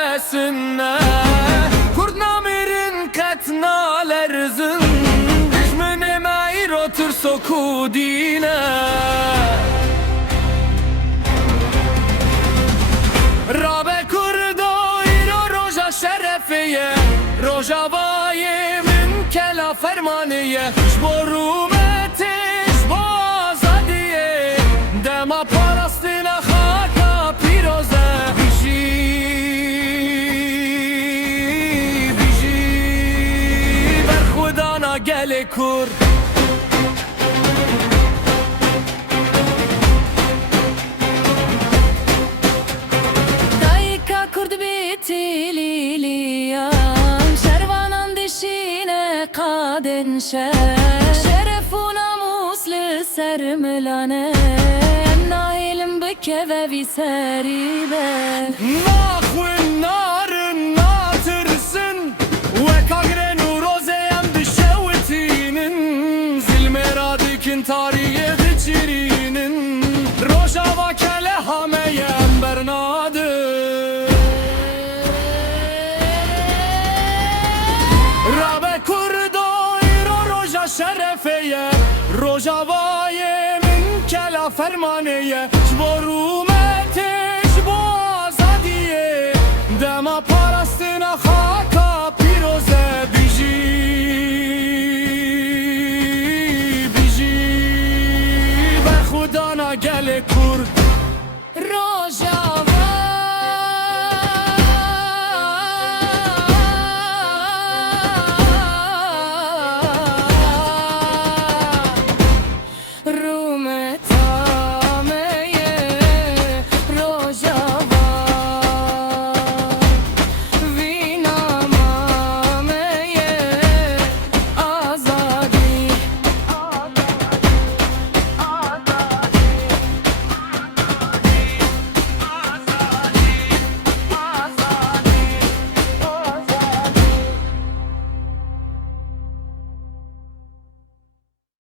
besinne Kurd namirin qetna lerzin Düşmene meir otur soku dine Rabe kurda iro roja şerefiye Rojavaye min kela fermaniye Jboru metiş bazadiye Dema parastina haka piroze Biji berkhudana gele kur Dayka kurd bitililiya Şervanan dişine kaden Şeref u namuslu sermilane Nahilim bike ve viseribe Nakhwin narın natırsın Ve kagren u rozeyem dişevitinin Zilmeradikin tariye diçirinin Rojava kele hameyem bernadır Rabe kurdo iro roja şerefeye Rojavaye min kela fermaneye Jboru metiş bu azadiye Dema